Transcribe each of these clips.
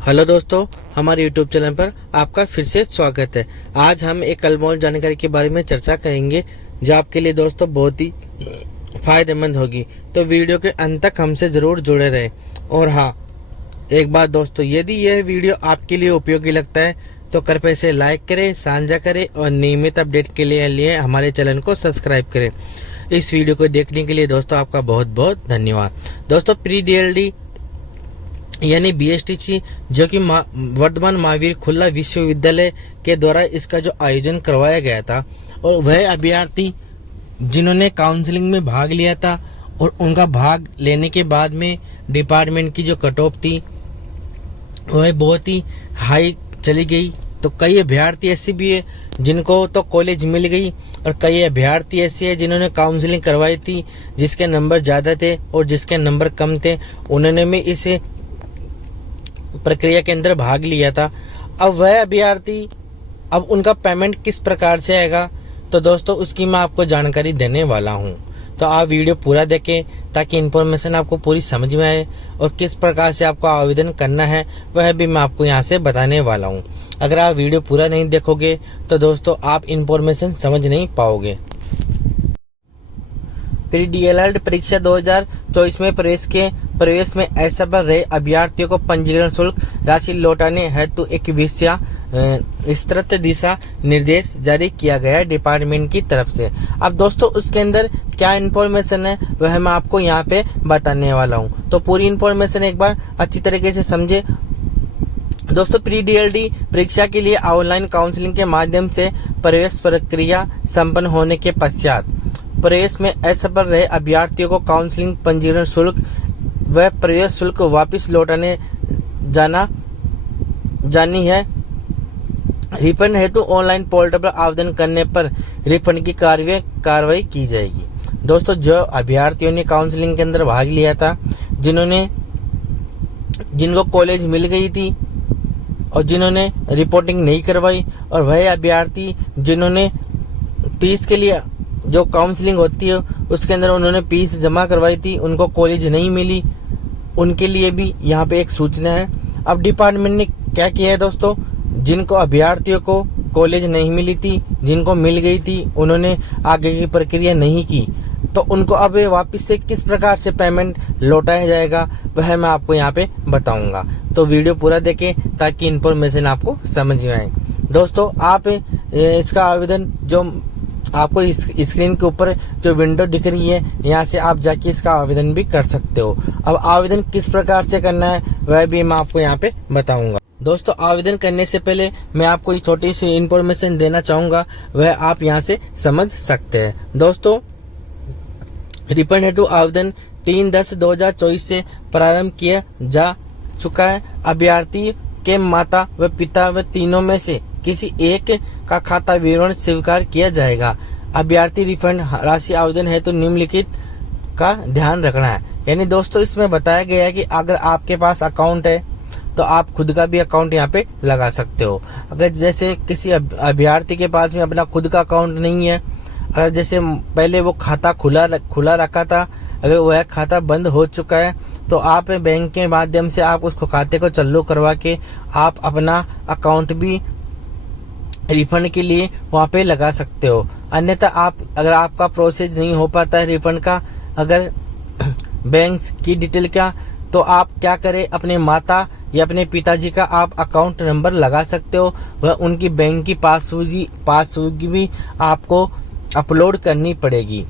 Hello दोस्तों, हमारे YouTube channel पर आपका फिर से स्वागत है। आज हम एक अनमोल जानकारी के बारे में चर्चा करेंगे जो आपके लिए दोस्तों बहुत ही फायदेमंद होगी। तो वीडियो के अंत तक हमसे ज़रूर जुड़े रहें। और हाँ, एक बात दोस्तों, यदि यह वीडियो आपके लिए उपयोगी लगता है तो कृपया इसे लाइक करें, साझा करें और नियमित अपडेट के लिए हमारे चैनल को सब्सक्राइब करें। इस वीडियो को देखने के लिए दोस्तों आपका बहुत बहुत धन्यवाद। दोस्तों, प्री DLD यानी BSTC जो कि वर्धमान महावीर खुला विश्वविद्यालय के द्वारा इसका जो आयोजन करवाया गया था, और वह अभ्यर्थी जिन्होंने काउंसलिंग में भाग लिया था और उनका भाग लेने के बाद में डिपार्टमेंट की जो कट ऑफ थी वह बहुत ही हाई चली गई। तो कई अभ्यर्थी ऐसे भी है जिनको तो कॉलेज मिल गई, और कई अभ्यर्थी ऐसे है जिन्होंने काउंसलिंग करवाई थी जिसके नंबर ज़्यादा थे और जिसके नंबर कम थे, उन्होंने भी इसे प्रक्रिया के अंदर भाग लिया था। अब वह अभ्यर्थी, अब उनका पेमेंट किस प्रकार से आएगा, तो दोस्तों उसकी मैं आपको जानकारी देने वाला हूं। तो आप वीडियो पूरा देखें ताकि इन्फॉर्मेशन आपको पूरी समझ में आए, और किस प्रकार से आपको आवेदन करना है वह भी मैं आपको यहां से बताने वाला हूं। अगर आप वीडियो पूरा नहीं देखोगे तो दोस्तों आप इन्फॉर्मेशन समझ नहीं पाओगे। प्री DLD परीक्षा 2024 में प्रवेश में असफल रहे अभ्यर्थियों को पंजीकरण शुल्क राशि लौटाने हेतु एक विस्तृत दिशा निर्देश जारी किया गया है डिपार्टमेंट की तरफ से। अब दोस्तों उसके अंदर क्या इन्फॉर्मेशन है वह मैं आपको यहाँ पे बताने वाला हूँ। तो पूरी इन्फॉर्मेशन एक बार अच्छी तरीके से समझे। दोस्तों, प्री DLD परीक्षा के लिए ऑनलाइन काउंसलिंग के माध्यम से प्रवेश प्रक्रिया संपन्न होने के पश्चात प्रवेश में असफल रहे अभ्यर्थियों को काउंसलिंग पंजीकरण शुल्क व प्रवेश शुल्क वापस लौटाने जानी है। रिफंड हेतु ऑनलाइन पोर्टल पर आवेदन करने पर रिफंड की कार्रवाई की जाएगी। दोस्तों, जो अभ्यर्थियों ने काउंसलिंग के अंदर भाग लिया था, जिनको कॉलेज मिल गई थी और जिन्होंने रिपोर्टिंग नहीं करवाई, और वह अभ्यर्थी जिन्होंने फीस के लिए जो काउंसलिंग होती है उसके अंदर उन्होंने फीस जमा करवाई थी, उनको कॉलेज नहीं मिली, उनके लिए भी यहाँ पे एक सूचना है। अब डिपार्टमेंट ने क्या किया है दोस्तों, जिनको अभ्यर्थियों को कॉलेज नहीं मिली थी, जिनको मिल गई थी, उन्होंने आगे की प्रक्रिया नहीं की, तो उनको अब वापस से किस प्रकार से पेमेंट लौटाया जाएगा वह मैं आपको यहाँ पे बताऊँगा। तो वीडियो पूरा देखें ताकि इन्फॉर्मेशन आपको समझ में आए। दोस्तों, आप इसका आवेदन जो आपको इस स्क्रीन के ऊपर जो विंडो दिख रही है, यहाँ से आप जाके इसका आवेदन भी कर सकते हो। अब आवेदन किस प्रकार से करना है वह भी मैं आपको यहाँ पे बताऊंगा। दोस्तों, आवेदन करने से पहले मैं आपको एक छोटी सी इन्फॉर्मेशन देना चाहूँगा, वह आप यहाँ से समझ सकते हैं। दोस्तों, रिफंड हेतु आवेदन 3/10/2024 से प्रारंभ किया जा चुका है। अभ्यर्थी के माता व पिता व तीनों में से किसी एक का खाता विवरण स्वीकार किया जाएगा। अभ्यर्थी रिफंड राशि आवेदन है तो निम्नलिखित का ध्यान रखना है। यानी दोस्तों, इसमें बताया गया है कि अगर आपके पास अकाउंट है तो आप खुद का भी अकाउंट यहाँ पे लगा सकते हो। अगर जैसे किसी अभ्यर्थी के पास में अपना खुद का अकाउंट नहीं है, अगर जैसे पहले वो खाता खुला रखा था, अगर वह खाता बंद हो चुका है, तो आप बैंक के माध्यम से आप उस खाते को चालू करवा के आप अपना अकाउंट भी रिफंड के लिए वहाँ पे लगा सकते हो। अन्यथा अगर आपका प्रोसेस नहीं हो पाता है रिफंड का, अगर बैंक की डिटेल का, तो आप क्या करें, अपने माता या अपने पिताजी का आप अकाउंट नंबर लगा सकते हो, वह उनकी बैंक की पासबुक भी आपको अपलोड करनी पड़ेगी।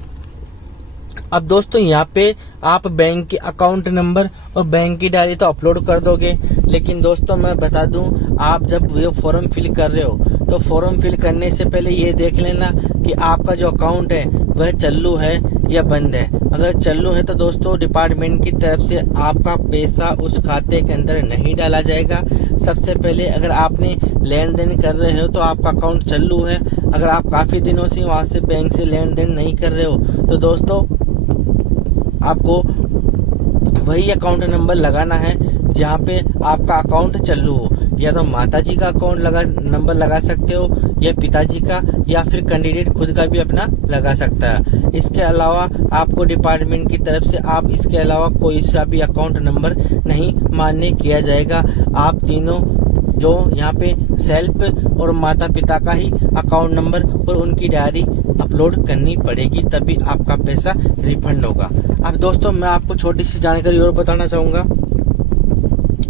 अब दोस्तों, यहाँ पे आप बैंक के अकाउंट नंबर और बैंक की डायरी तो अपलोड कर दोगे, लेकिन दोस्तों मैं बता दूं, आप जब ये फॉर्म फिल कर रहे हो तो फॉर्म फिल करने से पहले ये देख लेना कि आपका जो अकाउंट है वह चालू है या बंद है। अगर चालू है तो दोस्तों डिपार्टमेंट की तरफ से आपका पैसा उस खाते के अंदर नहीं डाला जाएगा। सबसे पहले अगर आपने लेन देन कर रहे हो तो आपका अकाउंट चालू है। अगर आप काफ़ी दिनों से वहाँ से बैंक से लेन देन नहीं कर रहे हो तो दोस्तों आपको वही अकाउंट नंबर लगाना है जहाँ पे आपका अकाउंट चालू हो। या तो माताजी का अकाउंट नंबर लगा सकते हो, या पिताजी का, या फिर कैंडिडेट खुद का भी अपना लगा सकता है। इसके अलावा आपको डिपार्टमेंट की तरफ से आप इसके अलावा कोई सा भी अकाउंट नंबर नहीं मान्य किया जाएगा। आप तीनों जो यहाँ पे सेल्फ और माता पिता का ही अकाउंट नंबर और उनकी डायरी अपलोड करनी पड़ेगी, तभी आपका पैसा रिफंड होगा। अब दोस्तों मैं आपको छोटी सी जानकारी और बताना चाहूँगा,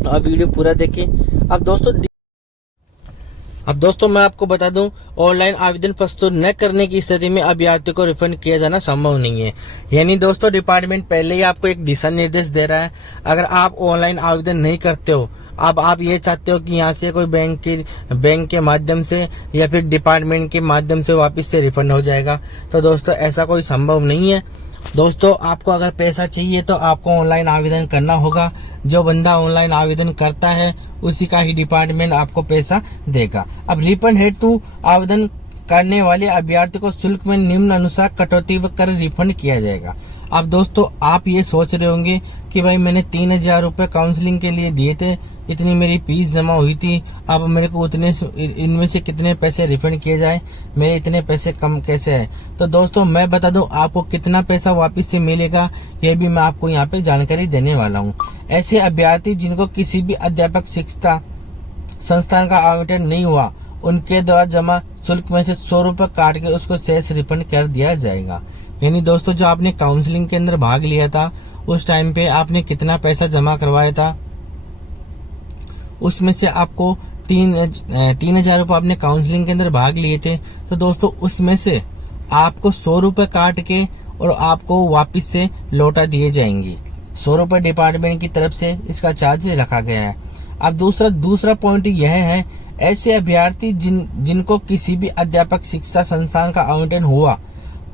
अब वीडियो पूरा देखें। अब दोस्तों मैं आपको बता दूं, ऑनलाइन आवेदन प्रस्तुत न करने की स्थिति में अभ्यर्थी को रिफंड किया जाना संभव नहीं है। यानी दोस्तों डिपार्टमेंट पहले ही आपको एक दिशा निर्देश दे रहा है। अगर आप ऑनलाइन आवेदन नहीं करते हो, अब आप ये चाहते हो कि यहाँ से कोई बैंक के माध्यम से या फिर डिपार्टमेंट के माध्यम से वापस से रिफंड हो जाएगा, तो दोस्तों ऐसा कोई संभव नहीं है। दोस्तों आपको अगर पैसा चाहिए तो आपको ऑनलाइन आवेदन करना होगा। जो बंदा ऑनलाइन आवेदन करता है उसी का ही डिपार्टमेंट आपको पैसा देगा। अब रिफंड हेतु आवेदन करने वाले अभ्यर्थी को शुल्क में निम्न अनुसार कटौती कर रिफंड किया जाएगा। अब दोस्तों आप ये सोच रहे होंगे कि भाई मैंने 3,000 रुपये काउंसलिंग के लिए दिए थे, इतनी मेरी फीस जमा हुई थी, अब मेरे को इनमें से कितने पैसे रिफंड किए जाए, मेरे इतने पैसे कम कैसे है। तो दोस्तों मैं बता दूं आपको कितना पैसा वापस से मिलेगा, यह भी मैं आपको यहाँ पे जानकारी देने वाला हूँ। ऐसे अभ्यर्थी जिनको किसी भी अध्यापक शिक्षा संस्थान का आवंटन नहीं हुआ, उनके द्वारा जमा शुल्क में से 100 रुपये काट के उसको शेष रिफंड कर दिया जाएगा। यानी दोस्तों जो आपने काउंसलिंग के अंदर भाग लिया था, उस टाइम पे आपने कितना पैसा जमा करवाया था, उसमें से आपको 3,000 रुपये आपने काउंसलिंग के अंदर भाग लिए थे, तो दोस्तों उसमें से आपको 100 रुपये काट के और आपको वापस से लौटा दिए जाएंगे। 100 रुपये डिपार्टमेंट की तरफ से इसका चार्ज रखा गया है। अब दूसरा पॉइंट यह है, ऐसे अभ्यर्थी जिनको किसी भी अध्यापक शिक्षा संस्थान का आवंटन हुआ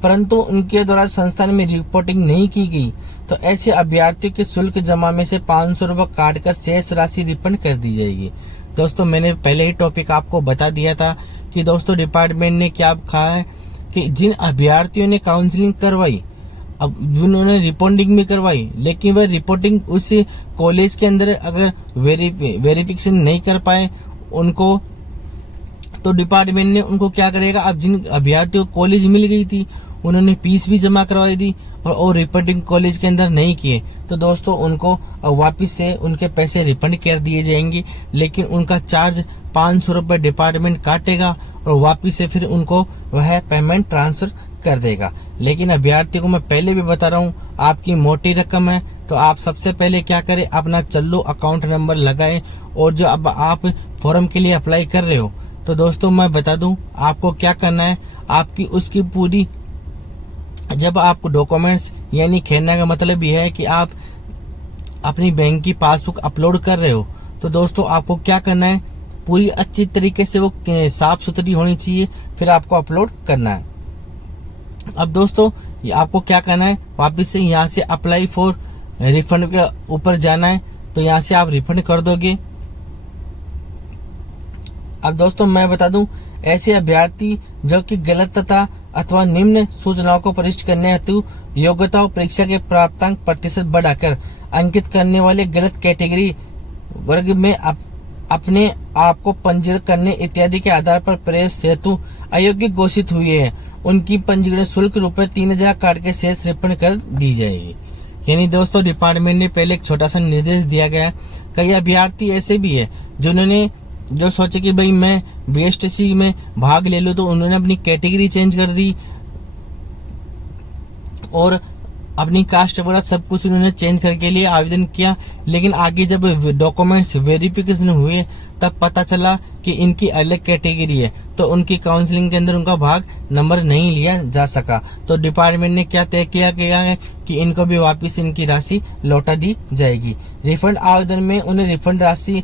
परंतु उनके द्वारा संस्थान में रिपोर्टिंग नहीं की गई, तो ऐसे अभ्यर्थियों के शुल्क जमा में से 500 रुपये काट कर शेष राशि रिफंड कर दी जाएगी। दोस्तों मैंने पहले ही टॉपिक आपको बता दिया था कि दोस्तों डिपार्टमेंट ने क्या कहा है कि जिन अभ्यर्थियों ने काउंसलिंग करवाई, अब जिन्होंने रिपोर्टिंग भी करवाई, लेकिन वह रिपोर्टिंग उस कॉलेज के अंदर अगर वेरिफिकेशन नहीं कर पाए उनको, तो डिपार्टमेंट ने उनको क्या करेगा, अब जिन अभ्यर्थियों को कॉलेज मिल गई थी उन्होंने फीस भी जमा करवाई थी और रिपोर्टिंग कॉलेज के अंदर नहीं किए, तो दोस्तों उनको वापस से उनके पैसे रिफंड कर दिए जाएंगे, लेकिन उनका चार्ज 500 रुपये डिपार्टमेंट काटेगा और वापस से फिर उनको वह पेमेंट ट्रांसफ़र कर देगा। लेकिन अभ्यर्थी को मैं पहले भी बता रहा हूँ, आपकी मोटी रकम है तो आप सबसे पहले क्या करें, अपना चालू अकाउंट नंबर लगाएं। और जो अब आप फॉर्म के लिए अप्लाई कर रहे हो, तो दोस्तों मैं बता दूं आपको क्या करना है, आपकी उसकी पूरी, जब आपको डॉक्यूमेंट्स यानी खेलने का मतलब यह है कि आप अपनी बैंक की पासबुक अपलोड कर रहे हो, तो दोस्तों आपको क्या करना है, पूरी अच्छी तरीके से वो साफ सुथरी होनी चाहिए, फिर आपको अपलोड करना है। अब दोस्तों आपको क्या करना है, वापस से यहाँ से अप्लाई फॉर रिफंड के ऊपर जाना है, तो यहाँ से आप रिफंड कर दोगे। अब दोस्तों मैं बता दूं, ऐसे अभ्यर्थी जो कि गलत तथा अथवा निम्न सूचनाओं को प्रविष्ट करने हेतु योग्यता और परीक्षा के प्राप्तांक प्रतिशत बढ़ाकर अंकित करने वाले गलत कैटेगरी वर्ग में अपने आप को पंजीकृत करने इत्यादि के आधार पर प्रवेश हेतु अयोग्य घोषित हुए हैं, उनकी पंजीकरण शुल्क रुपये 3,000 काट के शेष रिफंड कर दी जाएगी। यानी दोस्तों डिपार्टमेंट ने पहले एक छोटा सा निर्देश दिया गया। कई अभ्यर्थी ऐसे भी है जिन्होंने जो सोचे कि भाई मैं VSTC में भाग ले लूँ, तो उन्होंने अपनी कैटेगरी चेंज कर दी और अपनी कास्ट वगैरह सब कुछ उन्होंने चेंज करके लिए आवेदन किया, लेकिन आगे जब डॉक्यूमेंट्स वेरिफिकेशन हुए तब पता चला कि इनकी अलग कैटेगरी है, तो उनकी काउंसलिंग के अंदर उनका भाग नंबर नहीं लिया जा सका। तो डिपार्टमेंट ने क्या तय किया गया है कि इनको भी वापस इनकी राशि लौटा दी जाएगी। रिफंड आवेदन में उन्हें रिफंड राशि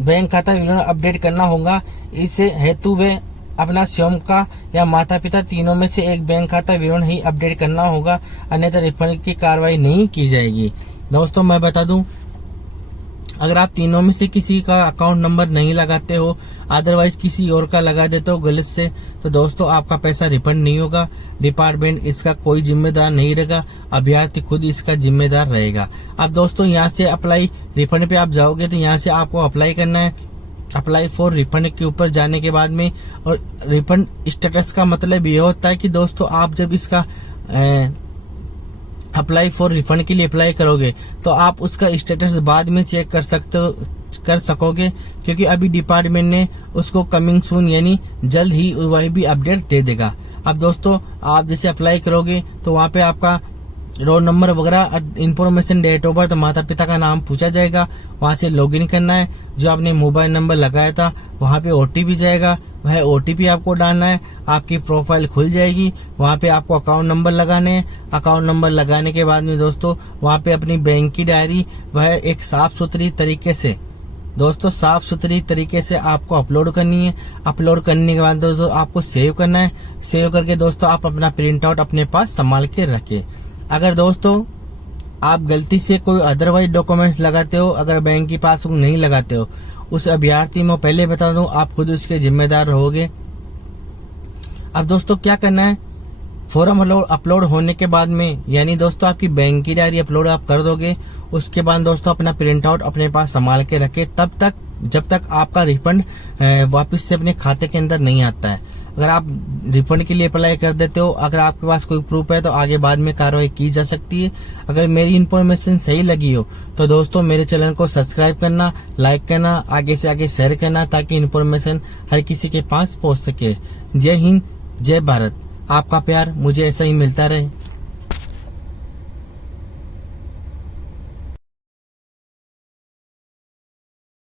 बैंक खाता विवरण अपडेट करना होगा। इस हेतु वे अपना स्वयं का या माता पिता तीनों में से एक बैंक खाता विवरण ही अपडेट करना होगा, अन्यथा रिफंड की कार्रवाई नहीं की जाएगी। दोस्तों मैं बता दूं, अगर आप तीनों में से किसी का अकाउंट नंबर नहीं लगाते हो, अदरवाइज किसी और का लगा देते हो गलत से, तो दोस्तों आपका पैसा रिफंड नहीं होगा। डिपार्टमेंट इसका कोई जिम्मेदार नहीं रहेगा, अभ्यर्थी खुद इसका जिम्मेदार रहेगा। अब दोस्तों यहाँ से अप्लाई रिफंड पे आप जाओगे तो यहाँ से आपको अप्लाई करना है। अप्लाई फॉर रिफंड के ऊपर जाने के बाद में, और रिफंड स्टेटस का मतलब ये होता है कि दोस्तों आप जब इसका अप्लाई फॉर रिफंड के लिए अप्लाई करोगे तो आप उसका स्टेटस बाद में चेक कर सकोगे, क्योंकि अभी डिपार्टमेंट ने उसको कमिंग सून यानी जल्द ही वही भी अपडेट दे देगा। अब दोस्तों आप जैसे अप्लाई करोगे तो वहाँ पे आपका रोल नंबर वगैरह इन्फॉर्मेशन, डेट ऑफ बर्थ, माता पिता का नाम पूछा जाएगा। वहाँ से लॉगिन करना है, जो आपने मोबाइल नंबर लगाया था वहाँ पे OTP जाएगा, वह OTP आपको डालना है, आपकी प्रोफाइल खुल जाएगी। वहाँ पे आपको अकाउंट नंबर लगाने हैं। अकाउंट नंबर लगाने के बाद में दोस्तों वहाँ पे अपनी बैंक की डायरी वह एक साफ सुथरी तरीके से आपको अपलोड करनी है। अपलोड करने के बाद दोस्तों आपको सेव करना है। सेव करके दोस्तों आप अपना प्रिंट आउट अपने पास संभाल के रखें। अगर दोस्तों आप गलती से कोई अदरवाइज डॉक्यूमेंट्स लगाते हो, अगर बैंक की पासबुक नहीं लगाते हो, उस अभ्यर्थी में पहले बता दूं आप खुद उसके जिम्मेदार रहोगे। अब दोस्तों क्या करना है, फॉर्म अपलोड होने के बाद में, यानी दोस्तों आपकी बैंक की डायरी अपलोड आप कर दोगे, उसके बाद दोस्तों अपना प्रिंट आउट अपने पास संभाल के रखें जब तक आपका रिफंड वापस से अपने खाते के अंदर नहीं आता है। अगर आप रिफंड के लिए अप्लाई कर देते हो, अगर आपके पास कोई प्रूफ है तो आगे बाद में कार्रवाई की जा सकती है। अगर मेरी इन्फॉर्मेशन सही लगी हो तो दोस्तों मेरे चैनल को सब्सक्राइब करना, लाइक करना, आगे से आगे शेयर करना, ताकि इन्फॉर्मेशन हर किसी के पास पहुंच सके। जय हिंद, जय भारत। आपका प्यार मुझे ऐसा ही मिलता रहे।